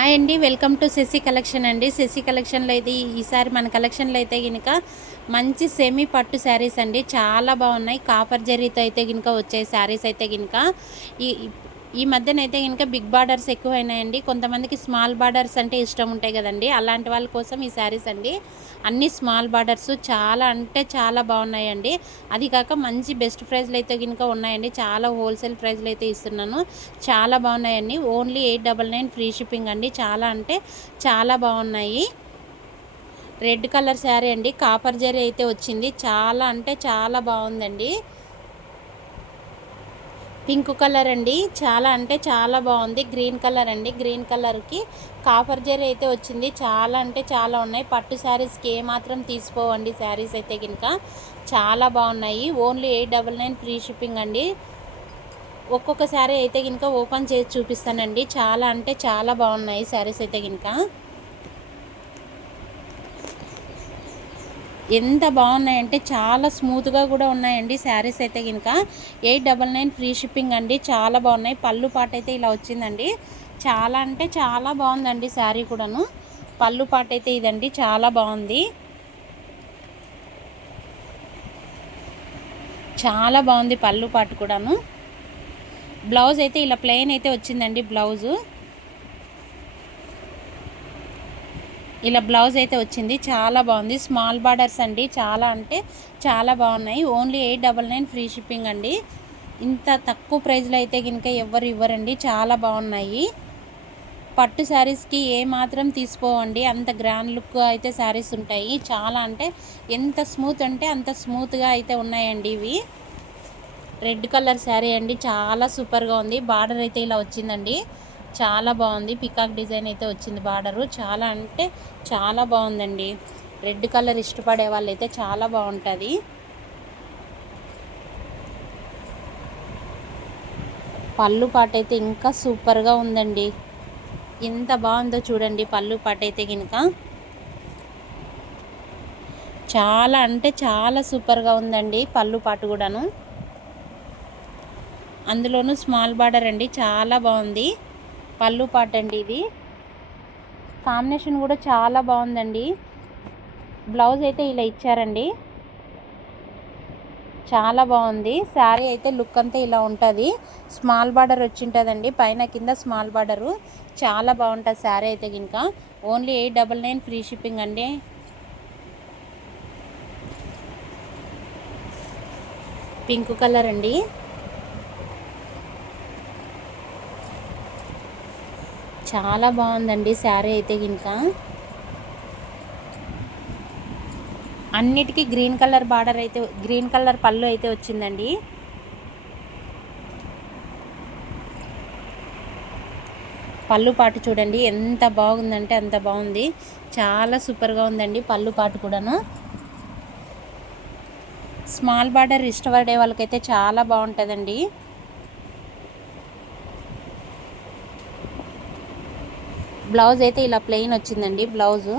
Hi అండి, welcome to Shashi collection అండి. శశి కలెక్షన్లో అయితే ఈసారి మన కలెక్షన్లో అయితే కనుక మంచి సెమీ పట్టు శారీస్ అండి, చాలా బాగున్నాయి. కాపర్ జరీతో అయితే కనుక వచ్చే శారీస్ అయితే కనుక ఈ ఈ మధ్యన అయితే కనుక బిగ్ బార్డర్స్ ఎక్కువైనాయండి. కొంతమందికి స్మాల్ బార్డర్స్ అంటే ఇష్టం ఉంటాయి కదండి, అలాంటి వాళ్ళ కోసం ఈ శారీస్ అండి. అన్ని స్మాల్ బార్డర్స్ చాలా అంటే చాలా బాగున్నాయండి. అది కాక మంచి బెస్ట్ ప్రైస్లు అయితే కనుక ఉన్నాయండి. చాలా హోల్సేల్ ప్రైస్లు అయితే ఇస్తున్నాను. చాలా బాగున్నాయండి. ఓన్లీ 899 ఫ్రీ షిప్పింగ్ అండి. చాలా అంటే చాలా బాగున్నాయి. రెడ్ కలర్ శారీ అండి, కాపర్ జరీ అయితే వచ్చింది. చాలా అంటే చాలా బాగుందండి. పింక్ కలర్ అండి, చాలా అంటే చాలా బాగుంది. గ్రీన్ కలర్ అండి, గ్రీన్ కలర్కి కాపర్ జరీ అయితే వచ్చింది. చాలా అంటే చాలా ఉన్నాయి. పట్టు శారీస్కి ఏమాత్రం తీసుకోవండి. శారీస్ అయితే కనుక చాలా బాగున్నాయి. ఓన్లీ 899 ఫ్రీ షిప్పింగ్ అండి. ఒక్కొక్క శారీ అయితే కనుక ఓపెన్ చేసి చూపిస్తానండి. చాలా అంటే చాలా బాగున్నాయి శారీస్ అయితే కనుక. ఎంత బాగున్నాయంటే చాలా స్మూత్గా కూడా ఉన్నాయండి శారీస్ అయితే కనుక. 899 ఫ్రీ షిప్పింగ్ అండి. చాలా బాగున్నాయి. పళ్ళు పాట అయితే ఇలా వచ్చిందండి. చాలా అంటే చాలా బాగుందండి శారీ కూడాను. పళ్ళు పాట అయితే ఇదండి, చాలా బాగుంది. చాలా బాగుంది పళ్ళు పాట కూడాను. బ్లౌజ్ అయితే ఇలా ప్లెయిన్ అయితే వచ్చిందండి. బ్లౌజు ఇలా బ్లౌజ్ అయితే వచ్చింది. చాలా బాగుంది. స్మాల్ బార్డర్స్ అండి, చాలా అంటే చాలా బాగున్నాయి. ఓన్లీ 899 ఫ్రీ షిప్పింగ్ అండి. ఇంత తక్కువ ప్రైస్లో అయితే కనుక ఎవరు ఇవ్వరండి. చాలా బాగున్నాయి. పట్టు శారీస్కి ఏమాత్రం తీసుకోవండి. అంత గ్రాండ్ లుక్ అయితే శారీస్ ఉంటాయి. చాలా అంటే ఎంత స్మూత్ అంటే అంత స్మూత్గా అయితే ఉన్నాయండి ఇవి. రెడ్ కలర్ శారీ అండి, చాలా సూపర్గా ఉంది. బార్డర్ అయితే ఇలా వచ్చిందండి. చాలా బాగుంది. పికాక్ డిజైన్ అయితే వచ్చింది బార్డరు. చాలా అంటే చాలా బాగుందండి. రెడ్ కలర్ ఇష్టపడే వాళ్ళైతే చాలా బాగుంటుంది. పళ్ళు పాట అయితే ఇంకా సూపర్గా ఉందండి. ఎంత బాగుందో చూడండి పళ్ళు పాట అయితే కనుక. చాలా అంటే చాలా సూపర్గా ఉందండి పళ్ళు పాటు కూడాను. అందులోనూ స్మాల్ బార్డర్ అండి, చాలా బాగుంది. పళ్ళు పాట అండి ఇది. కాంబినేషన్ కూడా చాలా బాగుందండి. బ్లౌజ్ అయితే ఇలా ఇచ్చారండి. చాలా బాగుంది. శారీ అయితే లుక్ అంతా ఇలా ఉంటుంది. స్మాల్ బార్డర్ వచ్చి ఉంటుందండి, పైన కింద స్మాల్ బార్డరు. చాలా బాగుంటుంది శారీ అయితే కనుక. ఓన్లీ 899 ఫ్రీ షిప్పింగ్ అండి. పింక్ కలర్ అండి, చాలా బాగుందండి శారీ అయితే కనుక. అన్నిటికీ గ్రీన్ కలర్ బార్డర్ అయితే, గ్రీన్ కలర్ పళ్ళు అయితే వచ్చిందండి. పళ్ళు పాటు చూడండి ఎంత బాగుందంటే అంత బాగుంది. చాలా సూపర్గా ఉందండి పళ్ళు పాటు కూడాను. స్మాల్ బార్డర్ ఇష్టపడే వాళ్ళకైతే చాలా బాగుంటుందండి. బ్లౌజ్ అయితే ఇలా ప్లెయిన్ వచ్చిందండి. బ్లౌజు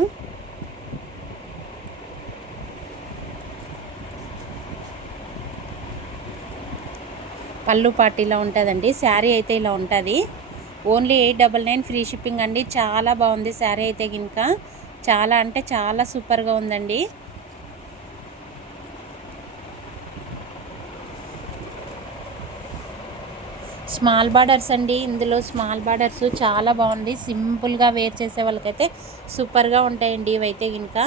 పళ్ళు పాటు ఇలా ఉంటుందండి. శారీ అయితే ఇలా ఉంటుంది. ఓన్లీ 899 ఫ్రీ షిప్పింగ్ అండి. చాలా బాగుంది శారీ అయితే కనుక. చాలా అంటే చాలా సూపర్గా ఉందండి. స్మాల్ బార్డర్స్ అండి, ఇందులో స్మాల్ బార్డర్స్ చాలా బాగుంది. సింపుల్గా వేర్ చేసే వాళ్ళకైతే సూపర్గా ఉంటాయండి ఇవైతే కనుక.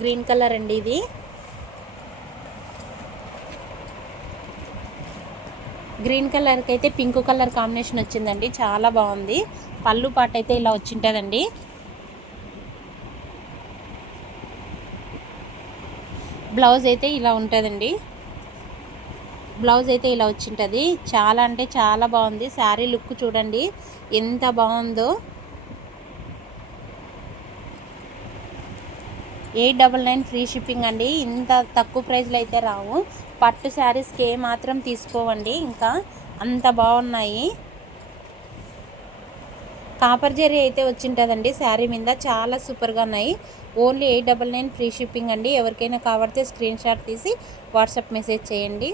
గ్రీన్ కలర్ అండి ఇది. గ్రీన్ కలర్కి అయితే పింక్ కలర్ కాంబినేషన్ వచ్చిందండి. చాలా బాగుంది. పళ్ళు పాట అయితే ఇలా వచ్చింటుందండి. బ్లౌజ్ అయితే ఇలా ఉంటుందండి. బ్లౌజ్ అయితే ఇలా వచ్చింటుంది. చాలా అంటే చాలా బాగుంది. శారీ లుక్ చూడండి ఎంత బాగుందో. 899 ఫ్రీ షిప్పింగ్ అండి. ఇంత తక్కువ ప్రైస్లో అయితే రావు. పట్టు శారీస్కి ఏమాత్రం తీసుకోవండి. ఇంకా అంత బాగున్నాయి. కాపర్ జరీ అయితే వచ్చింటుందండి శారీ మీద. చాలా సూపర్గా ఉన్నాయి. ఓన్లీ 899 ఫ్రీ షిప్పింగ్ అండి. ఎవరికైనా కావాలితే స్క్రీన్ షాట్ తీసి వాట్సాప్ మెసేజ్ చేయండి.